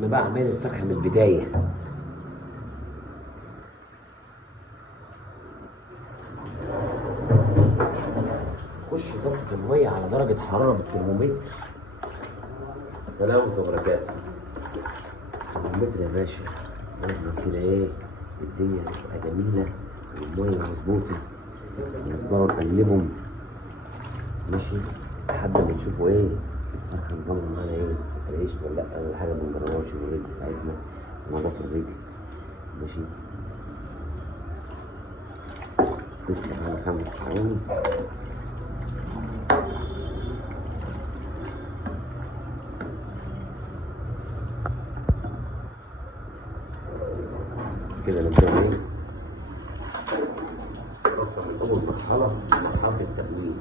انا بقى عامل الفرخه من البدايه. خش ظبط الميه على درجه حراره بالترمومتر. سلام عليكم وبركاته. الترمومتر يا باشا لازم كده ايه الدنيا تبقى جميله والميه مظبوطه، نفضلوا نقلبهم ماشي لحد ما نشوفوا ايه الفرخه نظامها معانا ايه، متفرقش ولا لا. اول حاجه ما نجربهاش الرجل بتاعتنا، نضاف الرجل ماشي. لسه على 5 ثواني. كده نبدأ ايه اصلا من اول مرحله التقويم.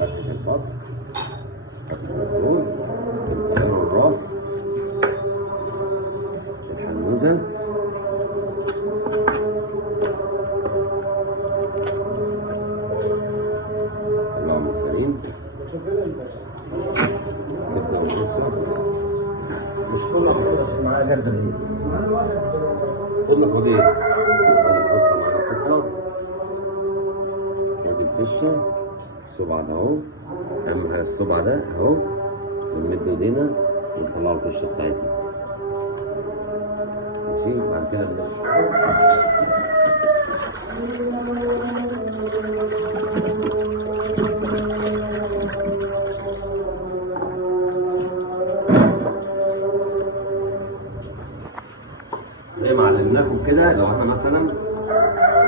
فتحة البطن، فتحة الزور، الخيار الراس، الحنوزة، اللهم سليم، كبدة ونص. مش كل حاجة عشان معايا جردل. خد ايه؟ الوسطى معانا قطة، ادي الفشة، الصبع ده اهو، اهم حاجة الصبع ده اهو، ونمد ايدينا ونطلعوا الفشة بتاعتنا. ماشي؟ بعد كده بنشرب. زي ما علمناكم كده، لو انا مثلا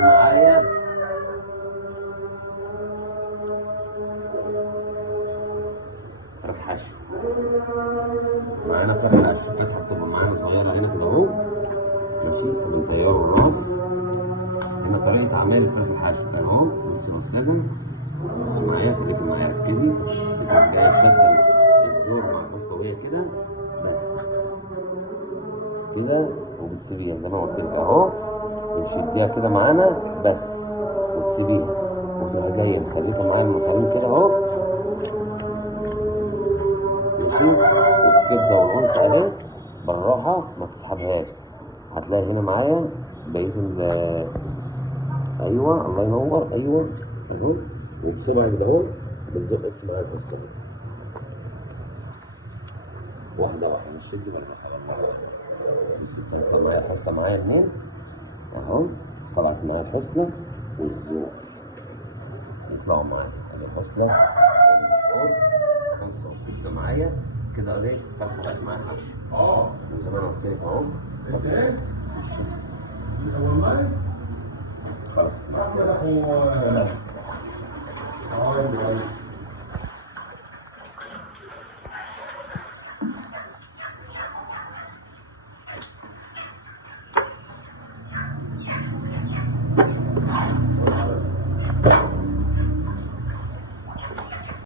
معايا فراخ حشو، معانا فراخ حشو، الفتحه بتبقى معانا صغيره هنا كده اهو ماشي، فبنطيروا الراس. هنا طريقه عمل الفراخ الحشو كده اهو. بصي يا استاذه، بصي معايا، خليكي معايا ركزي. بتبقى جايه شده الزور مع الراس وهي كده بس كده، وبتسيبيها زي ما قلت لك اهو، بنشديها كده معانا بس وتسيبيها، وتروحي جايه مسلكه معايا المصارين كده اهو ماشي. والكبده والعنص اهي بالراحه ما تسحبهاش. هتلاقي هنا معايا بقيه ايوه الله ينور، ايوه اهو، وبصبعك ده اهو بتزقك معايا الفصل واحده واحده، مش شدي بالراحه. بس طلعت معايا الحصلة معايا 2 اهو، طلعت معايا الحصلة والزور يطلعوا معايا، ادي الحصلة والزور 5 وكده معايا كده اهي. فتحة بقت معايا حشو وزي ما انا قلت لك اهو. خلاص